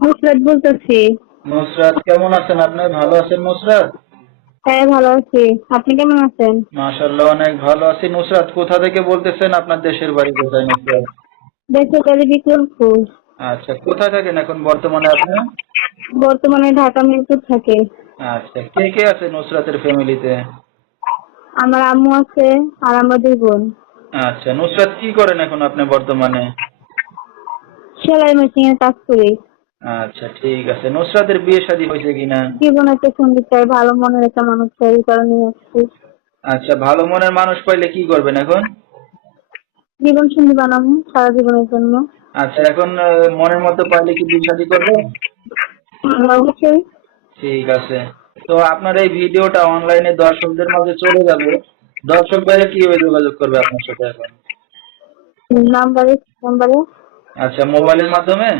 নুসরাত বলতেছি। নুসরাত, কেমন আছেন আপনি? ভালো আছেন নুসরাত? হ্যাঁ, ভালো আছি। আপনি কেমন আছেন? মাশাআল্লাহ, অনেক ভালো আছি। নুসরাত, কোথা থেকে বলতেছেন? আপনার দেশের বাড়ি কোথায় নুসরাত? দেশের বাড়ি বিক্রমপুর। আচ্ছা, কোথায় থাকেন এখন বর্তমানে আপনি? বর্তমানে ঢাকা মিরপুর থাকে। আচ্ছা, কে কে আছে নুসরাতের ফ্যামিলিতে? আমার আম্মু আছে আর আমরা দুই বোন। আচ্ছা, নুসরাত কি করেন এখন আপনি বর্তমানে? সেলাই মেশিনের কাজ করি। আচ্ছা, ঠিক আছে। নুসরাতের বিয়ে শাদী হয়েছে কিনা? জীবনে একটা সঙ্গীত চাই, ভালো মনের একটা মানুষ চাই, এই কারণে আসছি। আচ্ছা, ভালো মনের মানুষ পাইলে কি করবেন এখন? জীবন সঙ্গী বানাবো সারা জীবনের জন্য। আচ্ছা, এখন মনের মতো পাইলে কি বিয়ে শাদী করবেন? অবশ্যই। ঠিক আছে। তো আপনার এই ভিডিওটা অনলাইনে দর্শকদের মাঝে চলে যাবে। দর্শক ভাইরা কিভাবে যোগাযোগ করবে আপনার সাথে এখন? নাম্বারে নাম্বারে আচ্ছা, মোবাইলের মাধ্যমে?